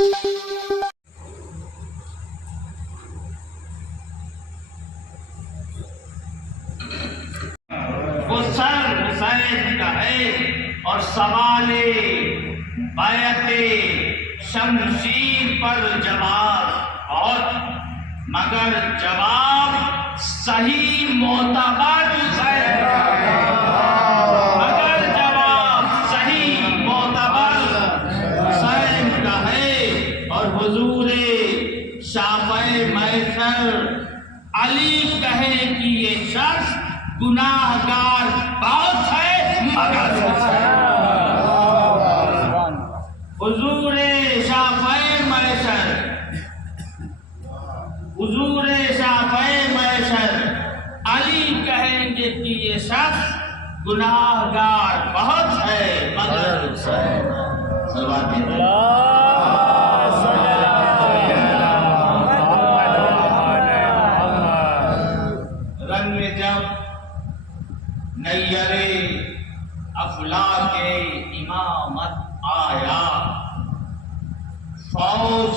وہ سر حسین کا ہے اور سوال بیعت شمشیر پر جواب بہت، مگر جواب صحیح معتبر حسین مگر جواب صحیح معتبر حسین کا ہے اور حضور شافع میسر علی کہے کہ یہ شخص گناہگار بہت ہے مگر حضور شافع میسر علی کہیں گے کہ یہ شخص گناہگار بہت ہے مگر رنگ میں جب نیر افلاک امامت آیا، فوج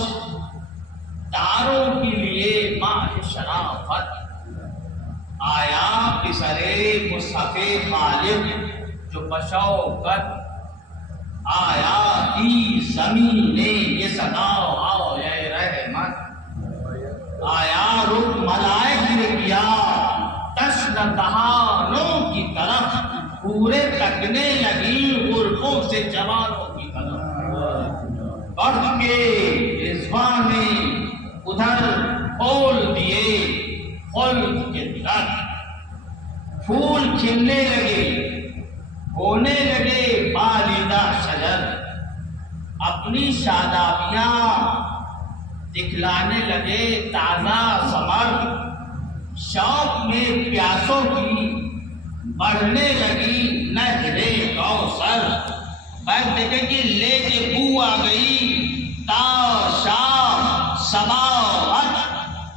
تاروں کے لیے ماہ شرافت آیا، پسرے مصحف خالق جو بشوقت آیا، کی زمین یہ صدا آؤ اے رحمت آیا، رخ ملائک نے کیا تشن دہانوں کی طرف، پورے تکنے لگی غرفوں سے جوانوں کی طرف، بڑھ کے رضوان نے ادھر کھول دیے خلد کے درخت، پھول کھلنے لگے ہونے لگے بالیدہ شجر، اپنی شادابیاں دکھلانے لگے تازہ ثمر، شوق میں پیاسوں کی بڑھنے لگی نہریں کوثر، بیت دیکھیں کہ لے کے بو آ گئی تاشا سماوت،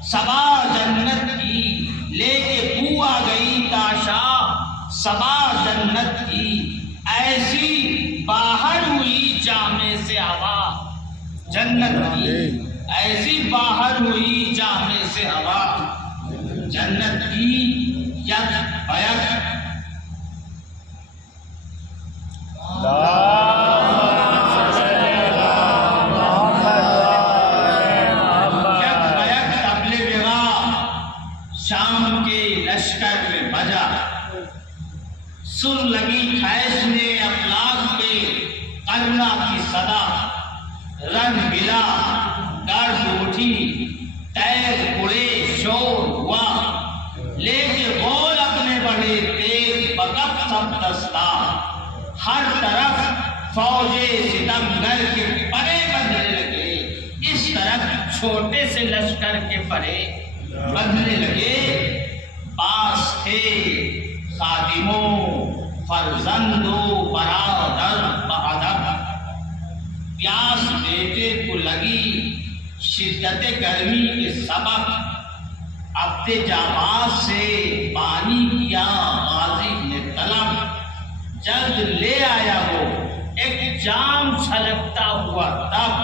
سبا جنت کی لے کے بو آ گئی تاشا سبا جنت کی، ایسی باہر ہوئی جامے سے ہوا جنت کی، ایسی باہر ہوئی جامے سے ہوا جنت کی، یک بیک شام کے لشکر میں بجا، سن لگی کھینچنے افلاک پہ کرنا کی صدا، رنگ ملا گرد اٹھی تیر اڑے شور ہوا، لے کے بول اپنے بڑے تیز بکف سب دستہ، ہر طرف فوجے ستمگر کے پرے بندھنے لگے، اس طرف چھوٹے سے لشکر کے پرے بندھنے لگے، پاس تھے خادموں فرزندوں برادر بہادر، پیاس بیٹے کو لگی شدت گرمی کے سبب، اپنے جانباز سے پانی کیا غازی نے طلب، جلد لے آیا وہ ایک جام چھلکتا ہوا تب،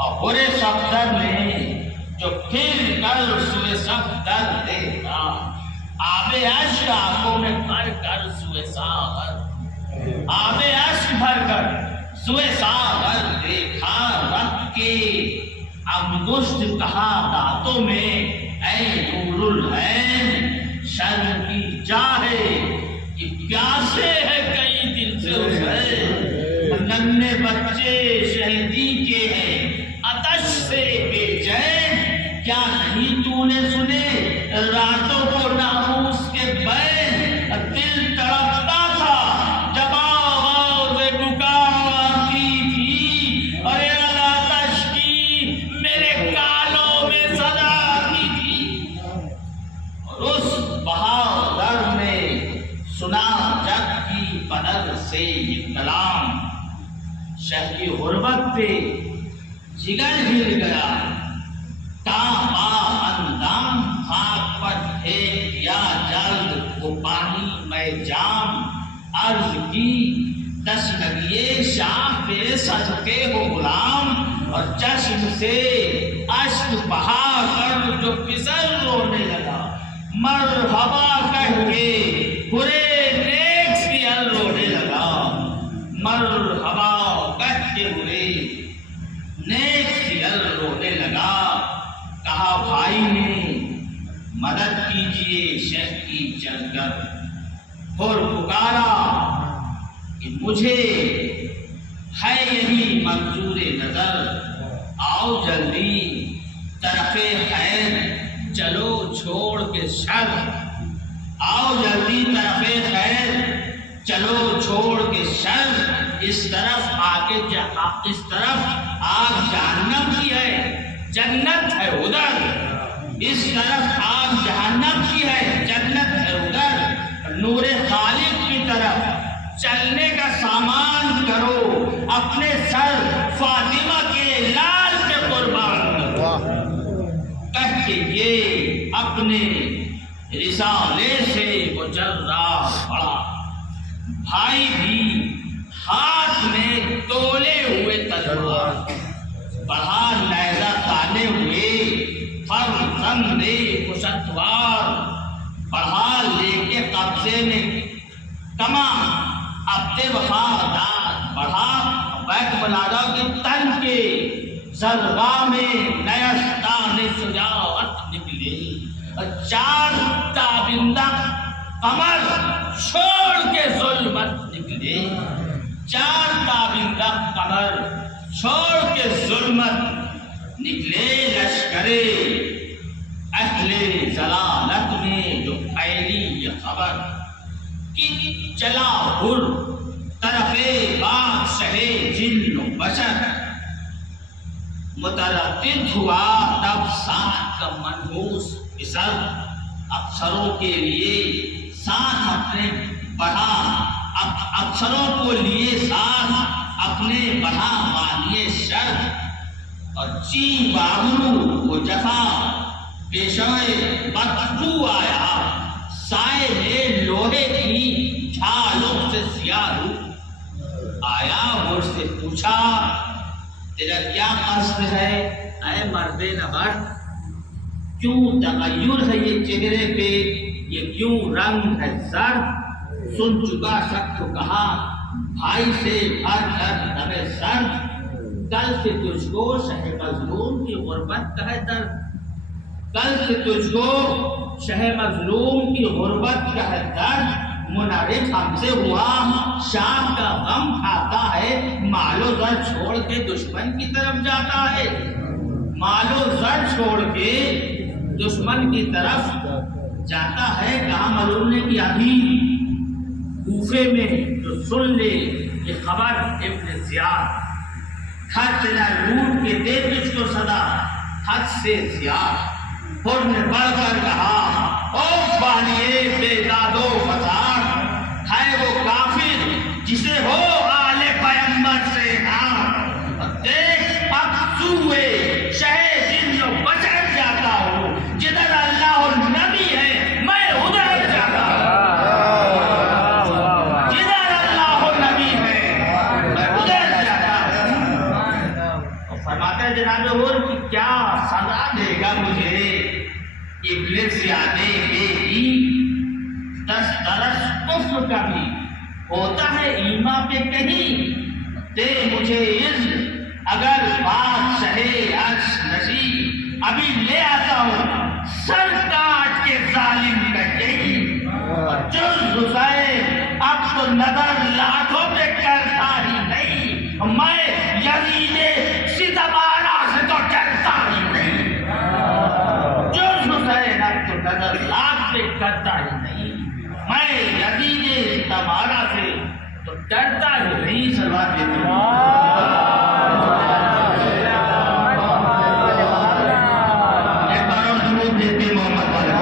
اور برے صفدر نے جو پھر کر سوئے صفدر دیکھا، آب اشک آنکھوں میں بھر کر سوئے ساغر، آب اشک بھر کر سوئے ساغر دیکھا، رب کے انگشت کہا دانتوں میں اے نور العین، شرم کی جاہے کہ پیاسے ہے کئی دل سے اسے، ننھے بچے شہیدی کے ہیں آتش سے بے چین، کیا نہیں تو نے سنے راتوں کو ناموس کے بین، دل تڑپتا تھا جب آواز پکار آتی تھی، ارے آتش کی میرے کانوں میں صدا آتی تھی، اور اس بہادر نے سنا جگ کی بدر سے یہ کلام، شہری غربت پہ جگر ہل گیا، کعبہ اندام خاک پر پھینک دیا، جلد وہ پانی میں جام، عرض کی دس لگیے شاہ پہ صدقے ہو غلام، اور چشم سے اشک بہا کر جو پسر رونے لگا، مرحبا کہہ کے برے نیک سیل رونے لگا، مرحبا کہہ کے برے نیک سیل رونے لگا۔ کہا بھائی نے مدد کیجئے شیخ کی چل کر، اور پکارا کہ مجھے ہے یہی منظور نظر، آؤ جلدی طرف خیر چلو چھوڑ کے شر، آؤ جلدی طرف خیر چلو چھوڑ کے شر، اس طرف اس طرف آگ جہنم کی ہے جنت ہے ادھر، اس طرف آگ جہنم کی ہے جنت ہے ادھر، نور خالق کی طرف چلنے کا سامان کرو، اپنے سر فاطمہ کے لال کے قربان کرو۔ کہہ کے یہ اپنے رسالے سے وہ چل رہا پڑا، بھائی بھی ہاتھ میں تولے ہوئے تلوار، بڑھا نیزہ تانے ہوئے فرزند خوشتوار، بڑھا لے کے قبضے میں کماں اپتے وفادار، بڑھا بیت ملادہ کی تن کے زرگاہ میں نیستان شجاعت نکلے، چار تابندہ قمر چھوڑ کے ظلمت نکلے، چار تابندہ قمر چھوڑ کے ظلمت نکلے، لشکرے اہل ضلالت میں جو پھیلی یہ خبر کہ چلا ہر طرف بادشاہ جن و بشر، متردد ہوا تب ساتھ کا منحوس اسر، افسروں کے لیے ساتھ اپنے بڑھا، افسروں کو لیے ساتھ اپنے بڑھا مانیے شر، اور چین بابرو وہ جفا پیشوے بدبو آیا، سائے میں لوہے کی ڈھالوں سے سیاہ رو آیا، مجھ سے پوچھا تیرا کیا قصد ہے اے مرد نبرد، کیوں تغیر ہے یہ چہرے پہ، یہ کیوں رنگ ہے زرد، سن چکا شک تو کہا بھائی سے بھر کر دمے سر، کل سے تجھ کو شہ مظلوم کی غربت کا ہے درد، کل سے تجھ کو شہ مظلوم کی غربت کا ہے درد، منعرف ہم سے ہوا شاہ کا غم کھاتا ہے، مال و زر چھوڑ کے دشمن کی طرف جاتا ہے، مال و زر چھوڑ کے دشمن کی طرف جاتا ہے، کہاں معلوم نے کہ ابھی کوفے میں جو سن لے یہ خبر ابن زیاد، خط نہ لوٹ کے دے تجھ کو صدا حد سے زیاد، پر نے بڑھ کر کہا او بانیے بے داد و فساد، ہے وہ کافر جسے ہو آل پیغمبر سے نام، دیکھ اب سوئے شہ جن و بشر جاتا ہوں، جدھر اللہ اور نبی ہے میں ادھر جاتا ہوں، جدھر اللہ اور نبی ہے میں ادھر جاتا ہوں۔ فرماتے ہیں جناب اور کہ کیا سزا دے گا مجھے ابن زیاد بے دسترس کفر کا بھی ہوتا ہے ایمان پہ کہیں، دے مجھے عزم اگر بادشاہ عرش نشین، ابھی لے آتا ہوں سر کاٹ کے ظالم کا یہی، جز حسین اب تو نظر لاکھوں پہ کرتا ہی نہیں، میں یزید ستمارا سے تو ڈرتا ہی نہیں، جز حسین اب تو نظر لاکھ پہ کرتا ہی نہیں، میں یزید ستمارا سے تو ڈرتا ہی نہیں۔ سلوات دیتے ایک بار اور درود دیتے محمد والے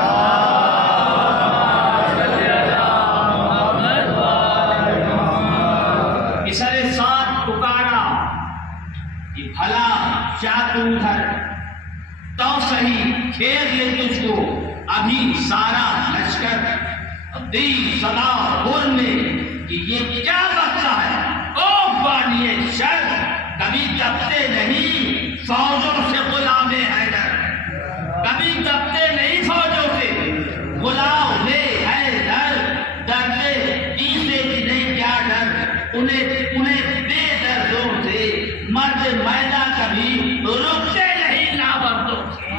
اسرے ساتھ پکارا کہ بھلا کیا تو ادھر تو صحیح کھیر لے تجھ کو ابھی سارا لشکر، دی صدا غر نے کہ یہ کیا بچہ ہے او بانیے شر، کبھی دبتے نہیں فوجوں سے غلام حیدر، کبھی دبتے نہیں فوجوں سے غلام حیدر، ڈرتے تیسرے بھی نہیں کیا ڈر، انہیں بے دردوں سے مرد میدان کبھی رکتے نہیں نامردوں سے،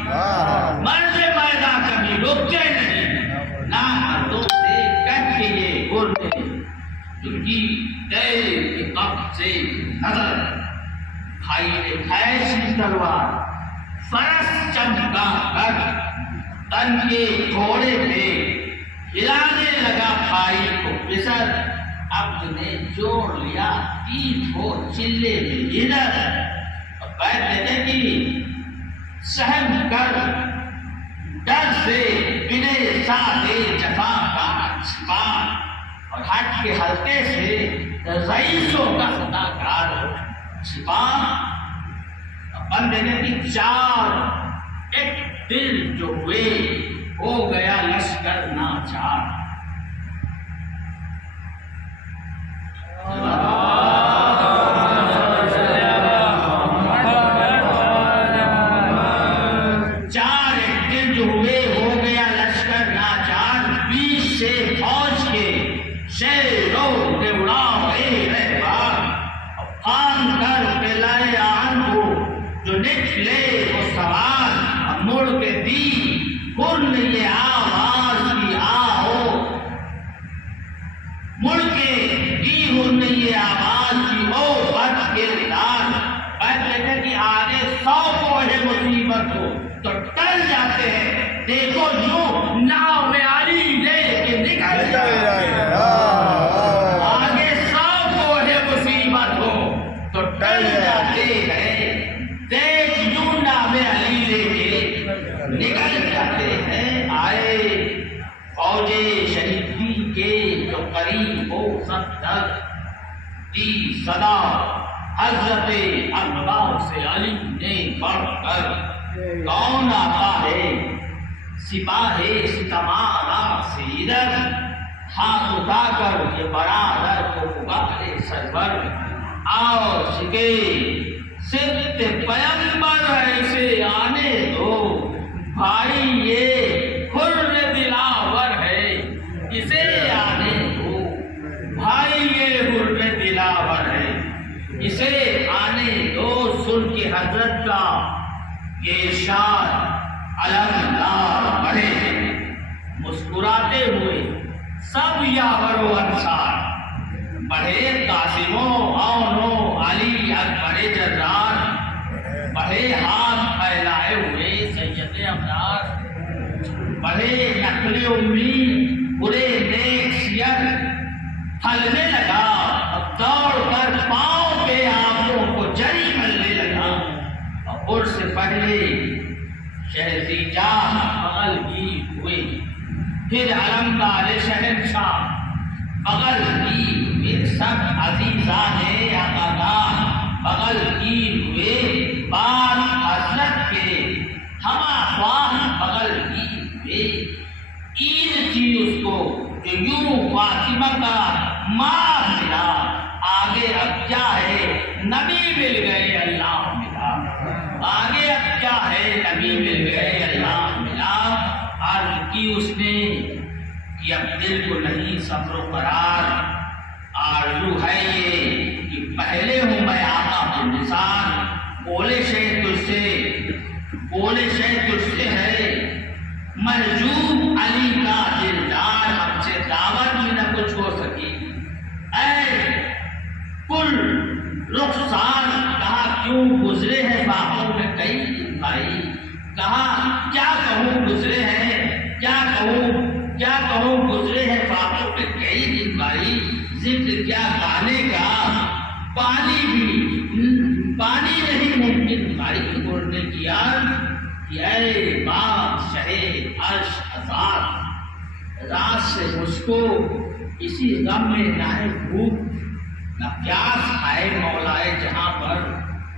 مرد میدان کبھی رکتے نہیں نامردوں سے، کہہ کے یہ گرنے جن کی دیر قبض سے نظر، بھائی نے ایسی تلوار فرس چمکا کر تن کے گھوڑے پہ ہلانے لگا بھائی کو پسر، عبد نے جوڑ لیا تیر کو چلے میں ادھر، بیت نے کی سہم کر ڈر سے بنے سادے جفا کا چھپا، اور ہٹ کے حلقے سے رئیسوں کا صداکار چھپا، بندے نے کی چار ایک دل جو ہوئے ہو گیا لشکر ناچار، چار ایک دل جو ہوئے ہو گیا لشکر ناچار، 20 سے فوج کے شیروں نے اڑائے رہبار، خان کر پلائے آن کو جو نکلے وہ سوار، مڑ کے دی گرن یہ آواز کی آہو، مڑ کے دی گرن یہ آواز کی او بد کردار، بیت لیکن کہ آگے 100 کوہ مصیبت ہو تو ٹل جاتے ہیں، دیکھو جو ناؤ میں علی لے کے نکل جاتے ہیں، آگے 100 کوہ مصیبت ہو تو ٹل جاتے ہیں، دیکھ جو ناؤ میں علی لے کے نکل جاتے ہیں، آئے فوج شریفی کے جو قریب ہو صدر، دی صدا حضرت عباس سے علی نے بڑھ کر، کون آتا ہے سپاہ ستمارا سے ادھر، ہاتھ اٹھا کر یہ برادر کو پکارے سرور، آؤ سکے صدق پیغمبر ایسے آنے دو، بھائی یہ حر دلاور ہے اسے آنے دو، بھائی یہ حر دلاور ہے اسے آنے دو، سن کے حضرت کا یہ ارشاد علمدار بڑھے، مسکراتے ہوئے سب یاور و انصار بڑھے، قاسموں اونوں علی اکبر جرار، بڑھے ہاتھ پھیلائے ہوئے سید ابرار، بڑھے نقل امید برے نیک سیر، پھلنے لگا اب دوڑ کر پاؤں کے آنکھوں کو جری ملنے لگا، اور سے پہلے شہزیجاہ بغل کی ہوئے، پھر علمدار شہنشاہ بغل کی، پھر سب عزیزان آقاگاہ بغل کی ہوئے، بات حضرت کے ہما خواہ بغل کی ہوئے، عید تھی اس کو کہ یوں فاطمہ کا ماں ملا، آگے اب کیا ہے نبی مل گئے اللہ ملا، آگے اب کیا ہے نبی مل گئے اللہ ملا، عرض کی اس نے کہ اب دل کو نہیں صبر و قرار، آرزو ہے یہ کہ پہلے ہوں میں آقا کے نثار، بولے شے تجھ سے ہے مرجوب علی کا دلدار، ہم سے دعوت بھی نہ کچھ ہو سکی، اے کل رخسار کہا کیوں گزرے ہیں باہوں میں کئی دن بھائی، کہا کیا کہوں گزرے ہیں، کیا کہوں گزرے ہیں باہوں میں کئی دن بھائی، ذکر کیا گانے کا، پانی نہیں ممکن بھائی، بولنے کی کہ اے بادشاہ عرش ہزار، رات سے مجھ کو اسی غم میں نہ ہے بھوک نہ پیاس، آئے مولائے جہاں پر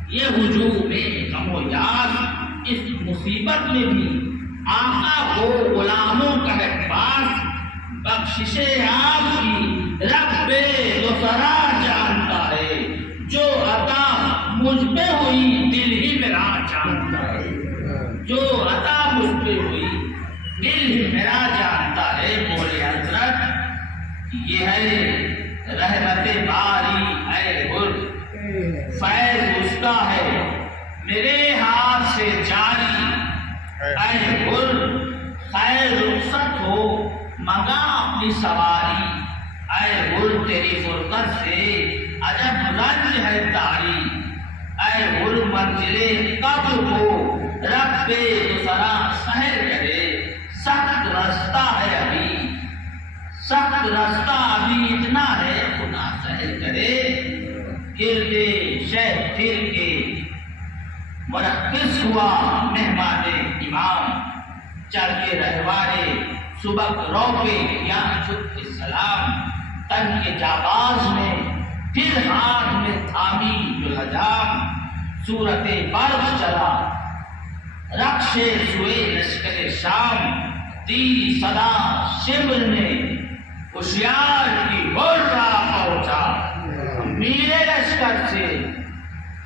یہ ہجوم غم و یاس، اس مصیبت میں بھی آقا کو غلاموں کا ہے پاس، بخشش آپ کی رب دوسرا جانتا ہے، جو عطا مجھ پہ ہوئی دل ہی میں راج یہ ہے رحمت باری اے گر، فیض اس کا ہے میرے ہاتھ سے جاری اے گر، خیر رخصت ہو منگا اپنی سواری اے گر، تیری فرقت سے عجب رنج ہے تاری اے گر، منزل قبر کو رب دوسرا سحر کرے، سخت رستہ ہے ابھی، سخت رستہ ابھی اتنا ہے خدا سحر کرے، گردے شہر پھر کے مرکز ہوا مہمان امام، چل کے رہوارے صبح رو پہ یا چھپ کے سلام، تن کے جاباز میں پھر ہاتھ میں تھامی جو حجام، صورت برق چلا رقص سوئے لشکر شام، دی صدا شبر نے ہوشیار کی ہررا پہنچا، میرے لشکر سے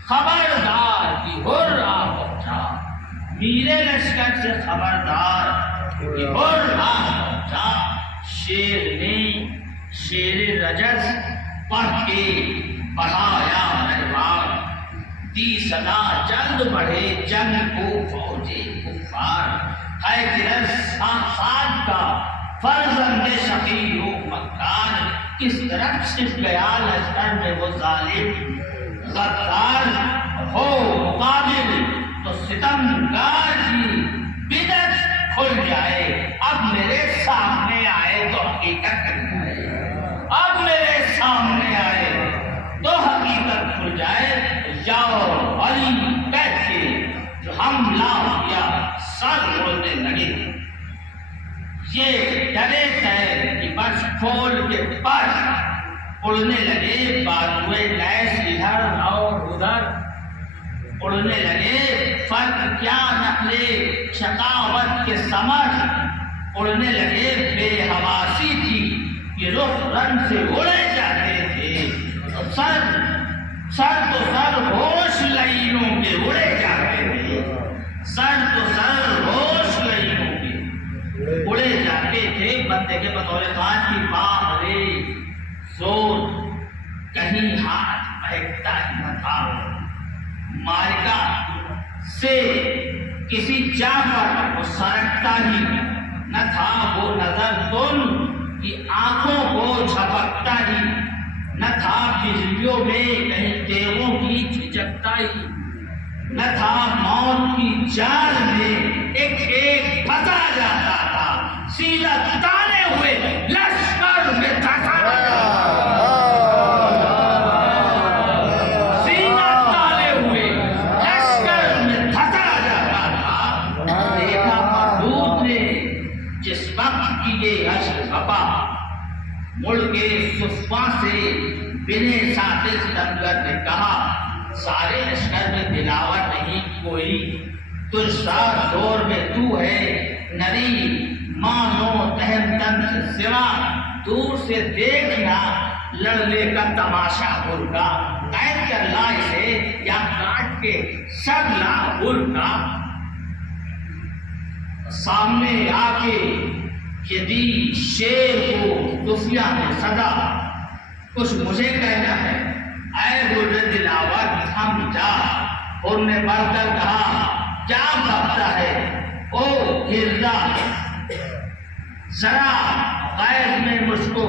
خبردار کی ہررا پہنچا، میرے لشکر سے خبردار کی ہررا پہنچا، شیر نے شیر رجز پڑھ کے بڑھایا رہوار، دی صدا جلد بڑھے جنگ کو فوج کفار، ہے دل ساد کا فرزند شقی و مکار، کس طرح چھپ گیا لشکر میں وہ ظالم غدار، ہو مقابل تو ستمگار کی بدعت کھل جائے، اب میرے سامنے آئے تو حقیقت کھل جائے، اب میرے سامنے آئے تو حقیقت کھل جائے، جاؤ علی کہہ کے جو حملہ کیا سر بولنے لگے، یہ ڈرے تھے کہ بس کھول کے پر اڑنے لگے، بازوئے لیس ادھر اور ادھر اڑنے لگے، فرق کیا نقلے شقاوت کے سمجھ اڑنے لگے، بے حواسی تھی کہ رخ رنگ سے اڑے جاتے تھے، سر تو سر ہوش لئیوں کے اڑے جاتے تھے، سر تو سر ہوش لئیوں کے اڑے جاتے تھے، بندے کے بطور خاص کی باہ رے زور کہیں ہاتھ بہکتا ہی نہ تھا، مارکا سے کسی جا پر وہ سرکتا ہی نہ تھا، وہ نظر تن کی آنکھوں کو جھپکتا ہی نہ تھا، بجلیوں میں کہیں تیغوں کی جھجکتا ہی نہ تھا، موت کی جال میں ایک ایک پھنسا جاتا تھا، سیدھا تانے ہوئے لشکر میں دھسا جاتا تھا، سیدھا تانے ہوئے لشکر میں دھسا جاتا تھا، دیکھا مردود نے جس وقت کی یہ حشر بپا، ملک صفا سے بنے ساتھ ستمگر نے کہا، سارے لشکر میں دلاور نہیں کوئی، تجھ سا دور میں تو ہے نری، مانو تہم تن سے سوا، دور سے دیکھنا لڑنے کا تماشا ہر کا، قید کر لا اسے یا کاٹ کے سب لا ہر کا، سامنے آ کے کہ دی شیر کو خفیہ میں صدا، کچھ مجھے کہنا ہے اے گل دلاور تھم جا، اور نے بڑھ کر کہا کیا بھگتا ہے او گردا، ذرا غیر میں مجھ کو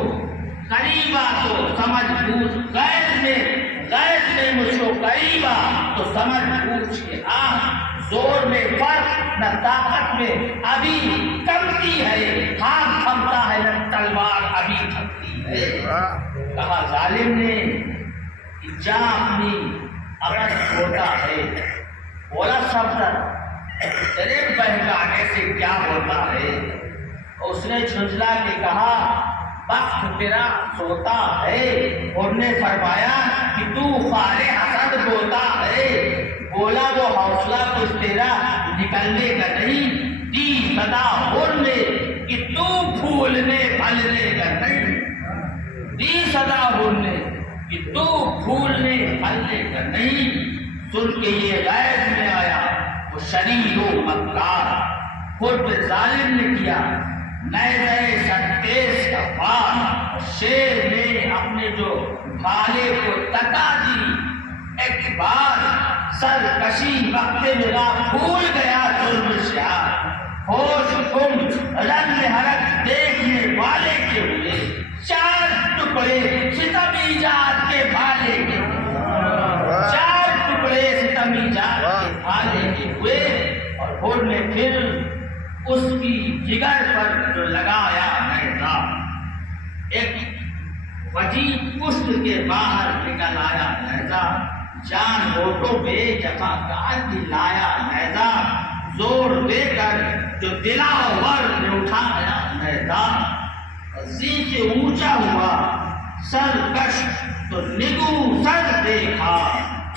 قریبا تو سمجھ بوجھ، غیر میں مجھ کو قریبا تو سمجھ بوجھ کے زور میں فرق نہ طاقت میں ابھی کمتی ہے، ہاتھ تھمتا ہے نہ تلوار ابھی تھمتی ہے، کہا ظالم نے کہ جا اپنی عقل ہوتا ہے، بولا صفدر تیرے بہکانے سے کیا ہوتا ہے، اس نے جھنجھلا کے کہا وقت تیرا سوتا ہے، اور نے فرمایا کہ تو خال حسد بوتا ہے، بولا وہ حوصلہ کچھ تیرا نکلنے کا نہیں، دی صدا بولنے کہ تو پھولنے پھلنے کا نہیں، دی صدا بولنے کہ تو پھولنے پھلنے کا نہیں، سن کے یہ غیب میں آیا وہ شریر و مکار، خود ظالم نے کیا نیزہ سرتیز کا وار، شیر نے اپنے جو بھالے کو تکا دی، ایک بار سرکشی وقت ملا بھول گیا ظلم شہر، ہوش گم رنگ حرک دیکھنے والے کے ہوئے، چار ٹکڑے ستمی جات کے بھالے کے ہوئے، چار ٹکڑے ستمی جات کے بھالے کے ہوئے، اور ہور نے پھر اس کی جگر پر جو لگایا نیزہ، ایک وجیب پشت کے باہر نکل آیا نیزہ، جان ہوٹوں پہ جفا کار دلایا نیزہ، زور دے کر جو دلاور نے اٹھایا نیزہ، زی سے اونچا ہوا سرکش تو نگو سر دیکھا،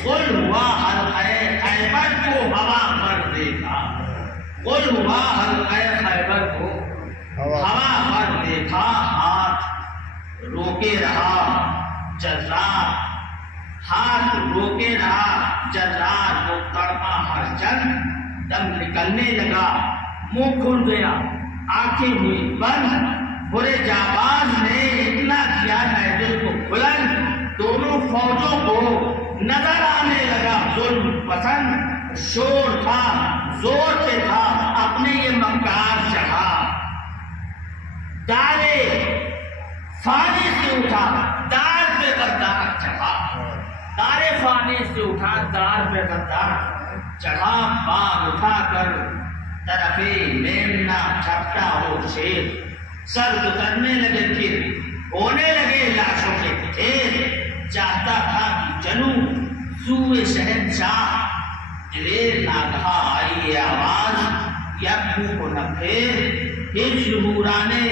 غل ہوا حلقۂ خیبر کو ہوا پر دیکھا، غل ہوا حلقۂ خیبر کو ہوا پر دیکھا، ہاتھ روکے رہا جرار، ہاتھ روکے رہا جرار، وہ تڑپا ہر جن، دم نکلنے لگا، منہ کھل گیا، آنکھیں ہوئی بند، برے جانباز نے اتنا کیا نیزے کو بلند، دونوں فوجوں کو نظر آنے لگا ظلم پسند، شور تھا زور پہ تھا اپنے یہ مکار چڑھا، دارے فانی سے اٹھا دار پہ غدار چڑھا، دارے فانی سے اٹھا دار پہ غدار چڑھا، باغ اٹھا کر طرف میمنا چھپٹا ہو شیر، سر اترنے لگے پھر ہونے لگے لاشوں کے ڈھیر، چاہتا تھا کہ چلوں سوئے شہنشاہ، دلیر ناگہا آئی یہ آواز، یک منہ کو نہ پھیر، ہر شہورانے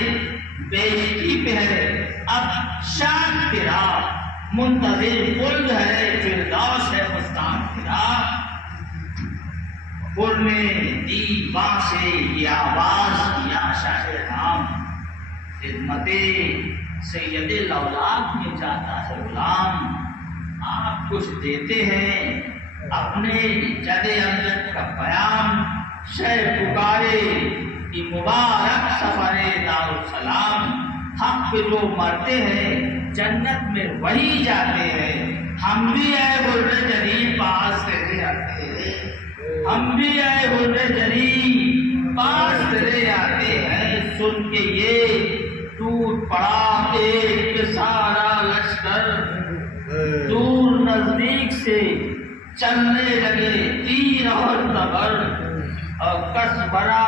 بیشتی پہرے، اب شان تیرا منتظر خلد ہے، فردوس ہے مستان تیرا، پر نے دی باں سے یہ آواز، یا شاہ رام خدمت سید الاولاد میں جاتا ہے غلام، آپ کچھ دیتے ہیں اپنے جد امجد کا پیام، شہ پکارے کہ مبارک سفر دارالسلام، حق پہ جو مرتے ہیں جنت میں وہی جاتے ہیں، ہم بھی اے غر جری پاس تیرے آتے ہیں، ہم بھی اے غر جری پاس تیرے آتے ہیں، سن کے یہ ٹوٹ پڑا ایک سارا لشکر، دور نزدیک سے چلنے لگے تیر اور تبر، اور کس بڑا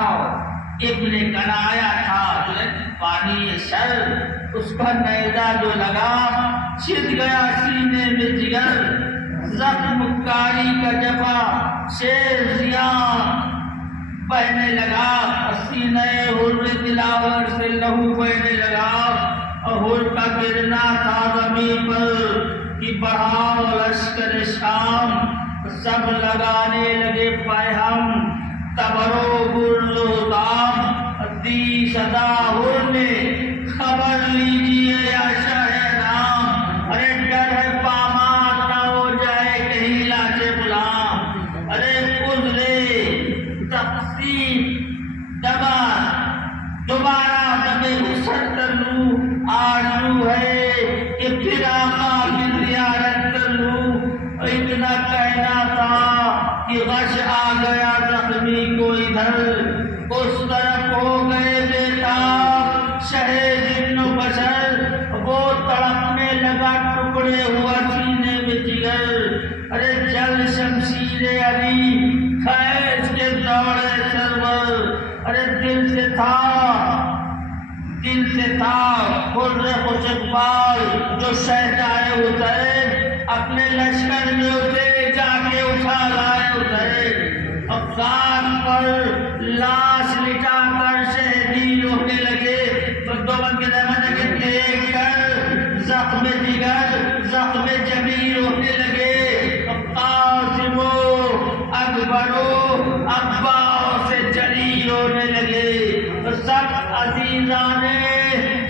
ابن کنایا تھا جو ایک پانی سر، اس کا نیزہ جو لگا چھد گیا سینے میں جگر، زخم کاری کا جفا شیر زیاں بہنے لگا، سینہ حر دلاور سے لہو بہنے لگا، اور حر کا گرنا تھا زمین پر کہ بڑھاؤ لشکر شام، سب لگانے لگے پیہم تبرو گرز و دام، دی صدا حر نے خبر لیجیے یا شاہ رام، ارے ڈر ہے پامال نہ ہو جائے کہیں لاش غلام، ارے گزرے تقسیم دبا دوبارہ دبے اسر کر لوں، آرزو ہے کہ پھر آقا کی زیارت کر لوں، اتنا کہنا تھا کہ غش آ گیا زخمی کو ادھر، اس طرف ہو گئے بیتاب شہ جن و بشر، وہ تڑپنے لگا ٹکڑے ہوا سینے میں جگر، ارے جل شمشیر علی خیز کے دوڑے سرور، ارے دل سے تھا خر خوش اقبال جو شہزائے حسین اپنے لشکر میں اسے جا کے اٹھا لائے حسین، افغان پر لاش لٹا کر شہیدی رونے لگے، تو دوبن کے زمانے کے دیکھ کر زخم جگر زخم جبی رونے لگے، قاسم و اکبر و عباس سے جلی رونے لگے، سب عزیزان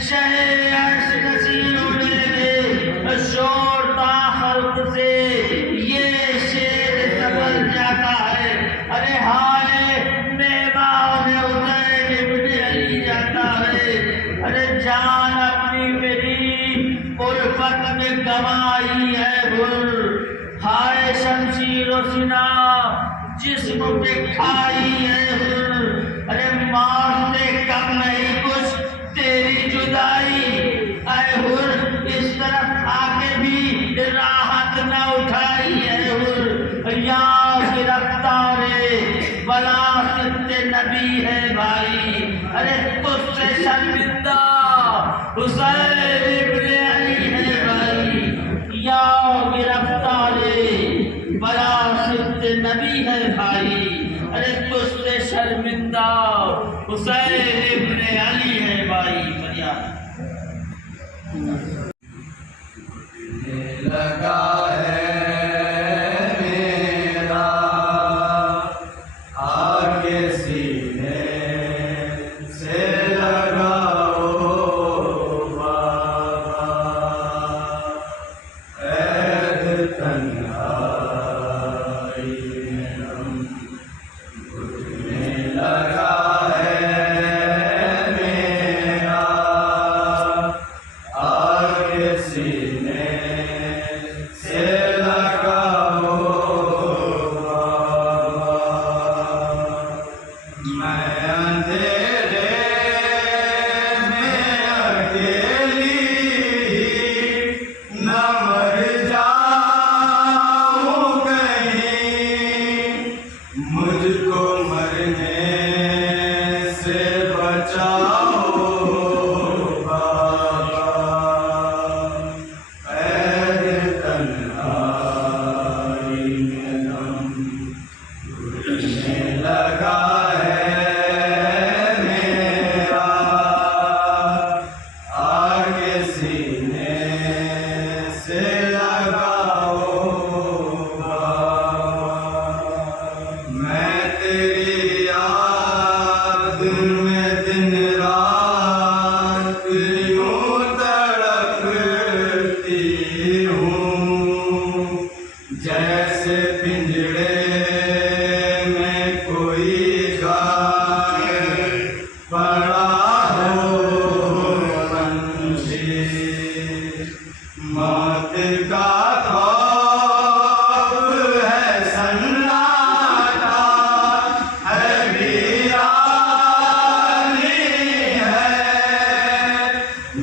شہ عرش نشین ہونے لگے، شور تا خلق سے یہ شیر سبل جاتا ہے، ارے ہائے مہمان حسین ابن علی جاتا ہے، الفت میں گوائی ہے بھر، ہائے شمشیر و سنا جسم پہ کھائی ہے بھر، ارے مارتے کم نہیں کچھ تیری جدائی اے بھر، اس طرف آ کے بھی راحت نہ اٹھائی ہے بھر، یا گرفتار بلا ست نبی ہے بھائی، ارے تجھ سے شرمندہ حسین ابن علی ہے بھائی، یا گرفتار بلا ست نبی ہے بھائی، ارے تجھ سے شرمندہ حسین ابن علی ہے بھائی۔ لگا ہے میرا آگے سینے سے لگاؤ بابا، قید تنہائی میں ہم گھٹنے لگا ہے میرا آگے سینے سے لگاؤ بابا، میں اندھیرے میں اکیلی نہ مر جاؤں کہیں، مجھ کو مرنے سے بچاؤ بابا، قید تنہائی میں ہم گھٹنے لگا ہے میرا آگے سینے سے لگاؤ بابا، میں تیری یاد میں دن رات یوں تڑپتی ہوں، جیسے پنجڑے میں کوئی غائب پڑا ہو پنچھی، موت کا خوف ہے سناٹا ہے ویرانی ہے،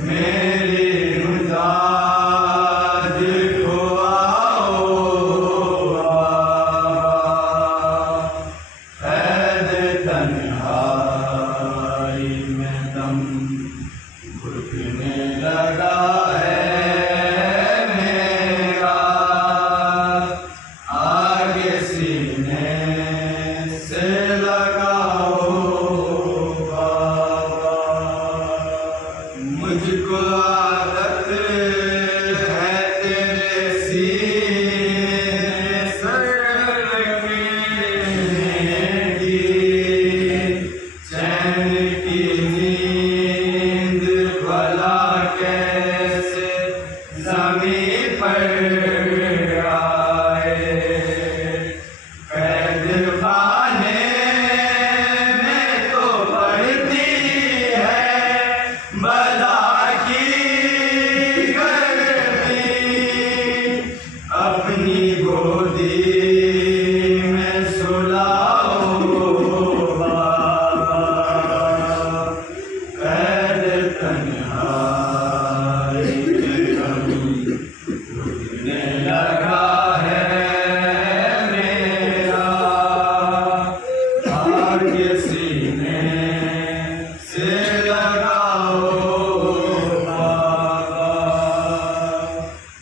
میری امداد کو آؤ بابا، قید تنہائی میں دم گھٹنے لگا ہے میرا آگے سینے سے لگاؤ بابا، مجھ کو عادت ہے تیرے سینے سے لگنے کی، چین کی نیند بھلا کیسے زمین پر آئے، قید خانے میں تو پڑتی ہے بلا کی گرمی، اپنی گودی میں سلاؤ بابا، قید تنہائی میں ہم گھٹنے لگا ہے میرا آگے سینے سے لگاؤ بابا،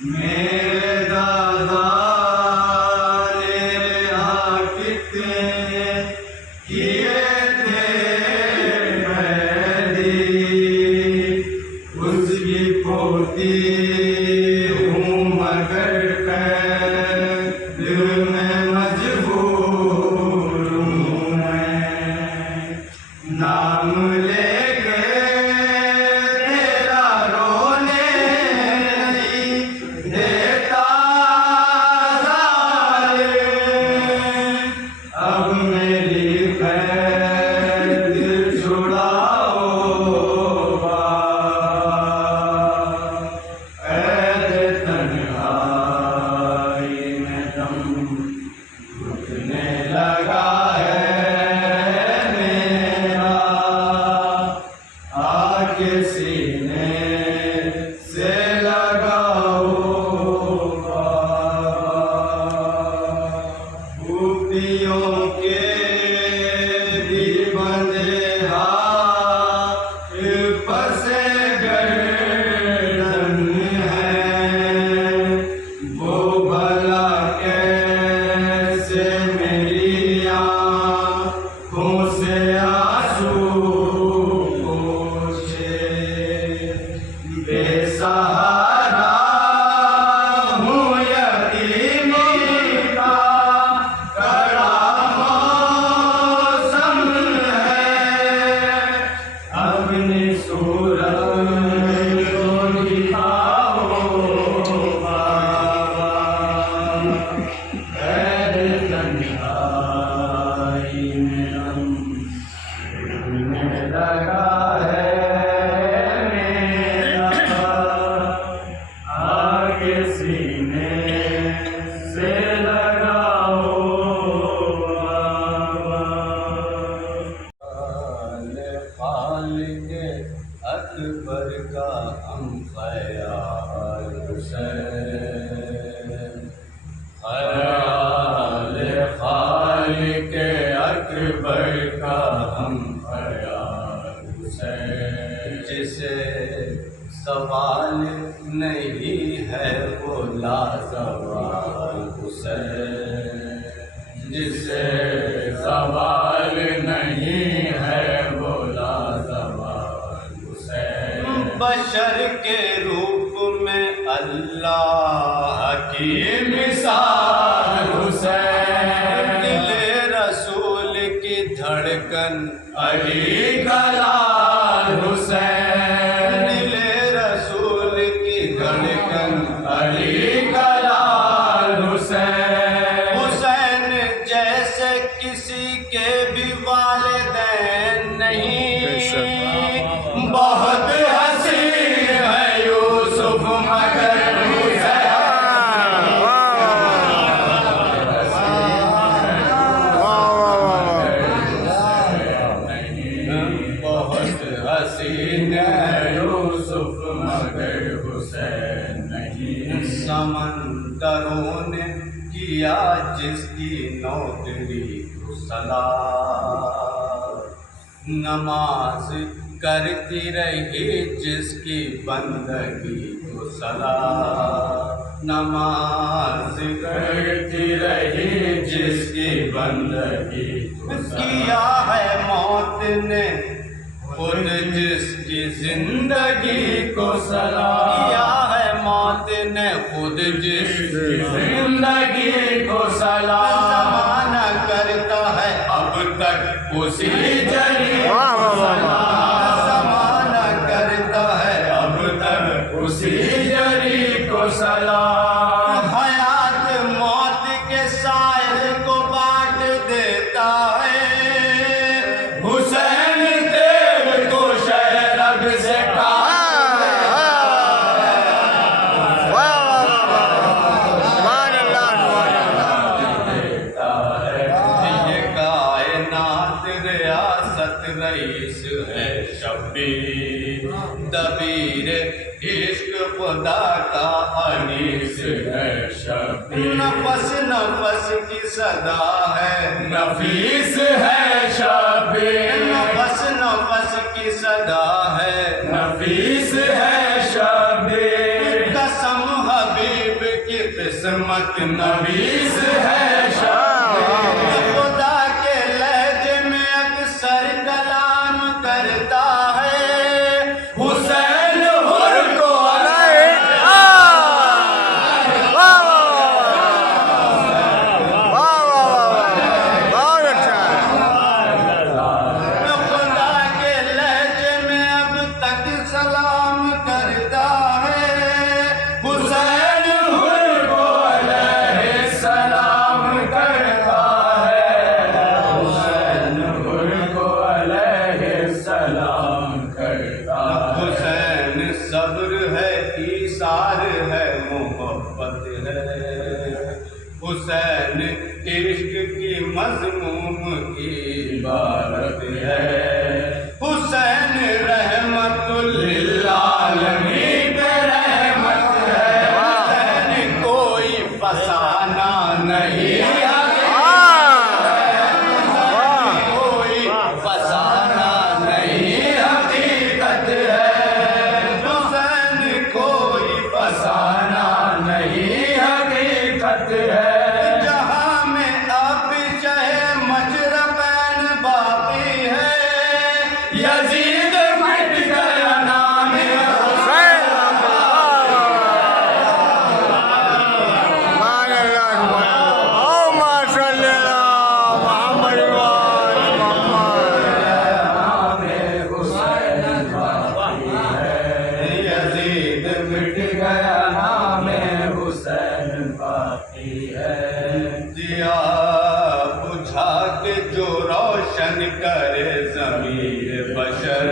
میرے دادا نے یہاں کتنے کیے تھے قیدی، اس کی پوتی ہوں مگر حسین خیال خالق اکبر کا ہم خیال حسین جسے سوال نہیں ہے وہ لازوال حسین جسے سوال نہیں ہے وہ لازوال حسین بشر کے روپ میں اللہ کی مثال حسین دل رسول کی دھڑکن علی کا لال حسین دل رسول کی دھڑکن علی کا لال حسین حسین جیسے کسی کے بھی والدین نہیں بہت حسین ہے یوسف مگر بہت حسین ہے یوسف مگر حسین نہیں سمندروں نے کیا جس کی نوکری کو سلام نماز کرتی رہی جس کی بندگی کو سلام نماز کرتی رہی جس کی بندگی کو کیا ہے موت نے خود جس کی زندگی کو سلام کیا ہے موت نے خود جس کی زندگی کو سلام زمانہ کرتا ہے اب تک اسی جری کو سلام زمانہ کرتا ہے اب تک اسی جری کو سلام حیات موت کے سائل کو بانٹ دیتا ہے حسین تیل کو شہرگ سے رئیس ہے شبیر دبیر عشق خدا کا انیس ہے شبیر نفس نفس کی صدا ہے نفیس ہے شبیر نفس نفس کی صدا ہے نفیس ہے شبیر قسم حبیب کی قسمت نویس ہے شبیر خدا کے لہجے میں اکثر کلام کرتا ہے حسین حر کو خدا کے لہجے میں اب تک سلام کرتا ہے حسین حر کو علیہ السلام کرتا ہے حسین حر کو علیہ السلام کرتا ہے حسین صبر ہے ایثار ہے محبت ہے حسین عشق کی مضموم کی عبارت ہے حسین رحمت للعالمین پہ رحمت ہے حسین کوئی فسانہ نہیں کوئی فسانہ نہیں حقیقت ہے حسین کوئی فسانہ نہیں حقیقت ہے جہاں میں اب شہ مشرقین باقی ہے یزید مٹ گیا نام یزید مٹ گیا نام حسین باقی ہے دیا بجھا کے جو روشن کرے ضمیر بشر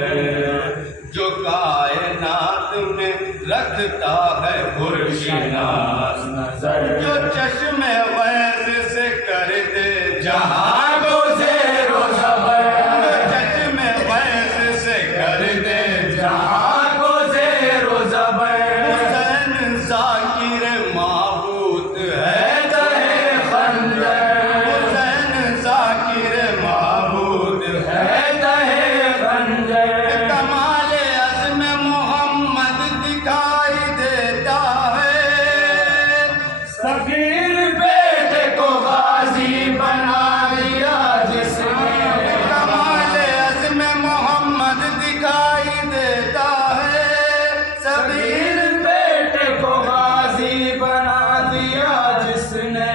جو کائنات میں رکھتا ہے خورشیناس نظر جو چشم غیظ سے کر دے جہاں کو زیر و زبر جو چشم غیظ سے کر دے جہاں کو زیر و زبر حسین ذاکر ذاکر معبود ہے تہے خنجر، حسین ذاکر معبود ہے تہے خنجر، کمال عزم محمد دکھائی دیتا ہے، صغیر بیٹے کو غازی بنا دیا جس نے، کمال عزم محمد دکھائی دیتا ہے، صغیر بیٹے کو غازی بنا دیا جس نے،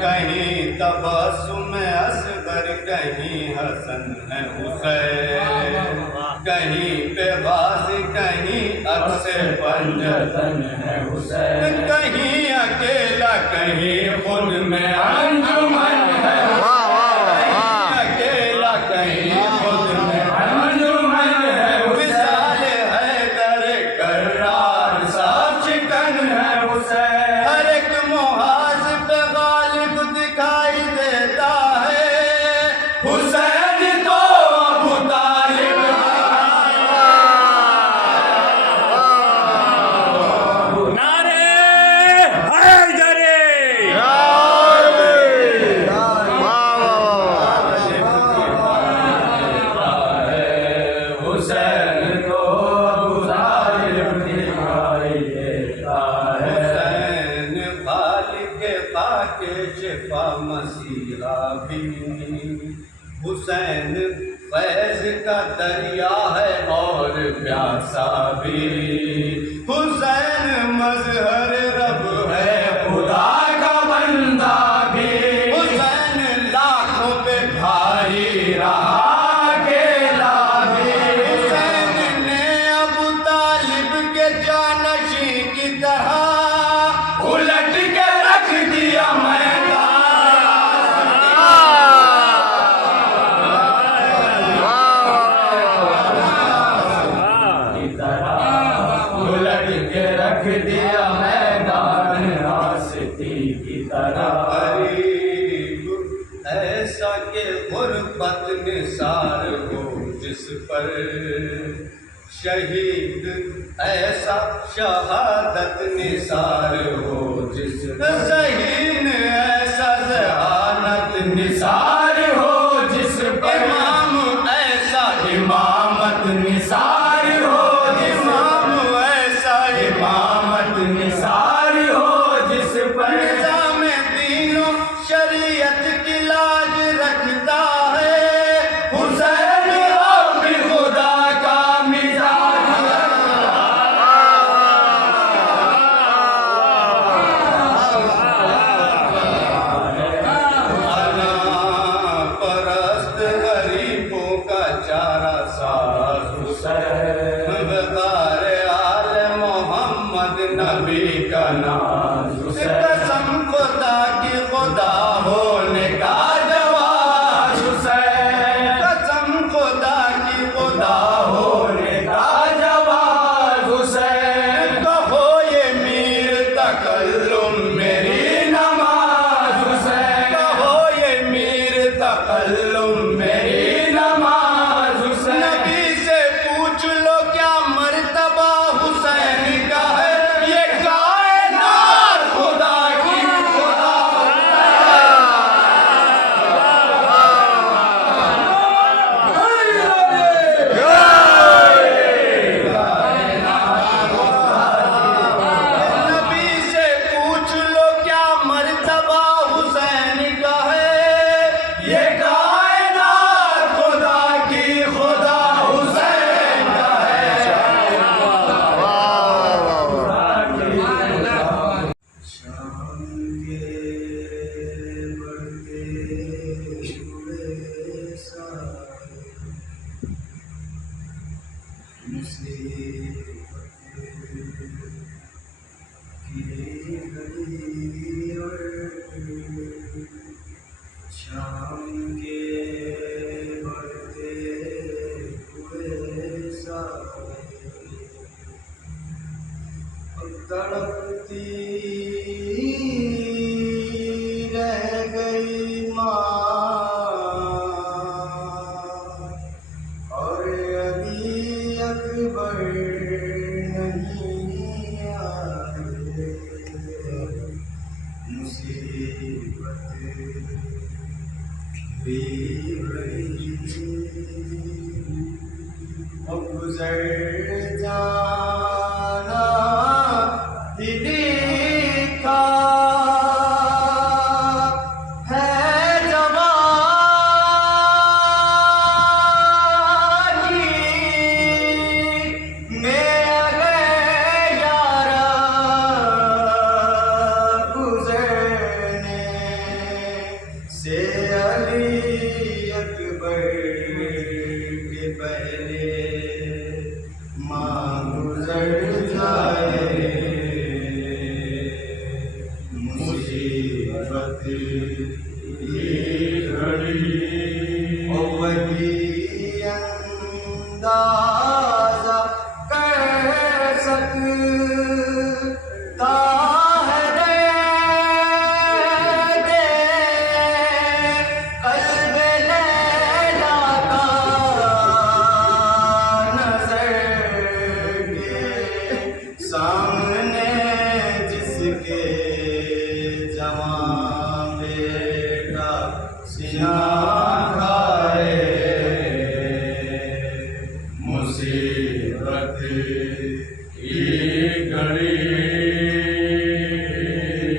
کہیں تبسم اصغر کہیں حسن ہے حسین، کہیں پہ غازی کہیں عکس پنجتن ہے حسین، کہیں اکیلا کہیں خود میں انجمن ہے حسین، کہیں اکیلا کہیں خود میں انجمن ہے حسین، حیدر کرار صاحب چکن ہے حسین، ہر ایک محاذ پہ غالب دکھائی دیتا ہے، حسین تو ابو طالب حسین تو ابو طالب دکھائی دیتا ہے، حسین خالق خاک شفا مسیحا بھی، حسین فیض کا دریا ہے اور پیاسا بھی، حسین مظہر رب ہے خدا کا بندہ بھی، حسین لاکھوں پہ بھاری رہا اکیلا بھی، حسین نے ابو طالب کے جانشیں کی طرح الٹ کے رکھ دیا میدان، الٹ کے رکھ دیا میدان راستی کی طرح، غریب ایسا کہ غربت نثار ہو جس پر، شہید ایسا شہادت نثار ہو جس پر، ذہین ایسا ذہانت نثار ہو جس پر، امام ایسا امامت نثار ہو جس پر، امام ایسا امامت نثار ہو جس پر، نظام دین و شریعت کی لاج رکھتا ہے، حسین اب بھی خدا کا مزاج پرست غریبوں کا چارہ ساز حسین، وقار آل محمد نبی کا ناز حسین، قسم خدا کی خدا ہونے کا جواز حسین، قسم خدا کی خدا ہونے کا جواز حسین، کہو یہ میر تکلم میری نماز حسین، کہو یہ میر تکلم میری نماز حسین، نبی سے پوچھ لو کیا مرتبہ حسین کا ہے، یہ کائنات خدا کی خدا نبی سے پوچھ لو کیا مرتبہ حسین کا ہے، یہ کائنات خدا کی خدا حسین کا ہے، شام کے بڑھتے ہوئے سائے، مصیبت کی گھڑی اور شام کے بڑھتے ہوئے سائے، تڑپتی رہ گئی ماں اور علی اکبر نہیں آئے، لکھا ہے جوانی میں اگر یارا گزرنے سے علی اکبر کے پہلے ماں گزر جائے مصیبت کی گھڑی وہی اندازہ کر سکتا ہے درد قلب لیلا کا نظر کے سامنے جس کے جوان بیٹا سینہ کھائے مصیبت کی گھڑی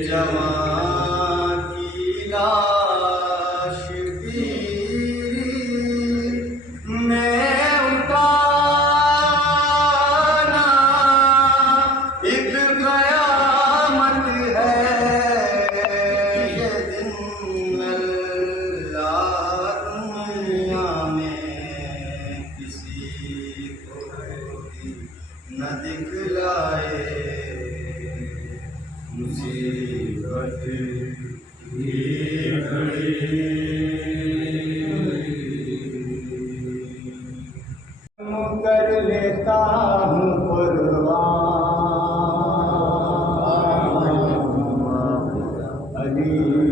جوان کی لاش پیری میں اٹھانا ایک قیامت ہے یہ دن اللہ دنیا میں کسی کو نہ دکھلائے مصیبت کی گھڑی کر لیتا ہوں قربان علی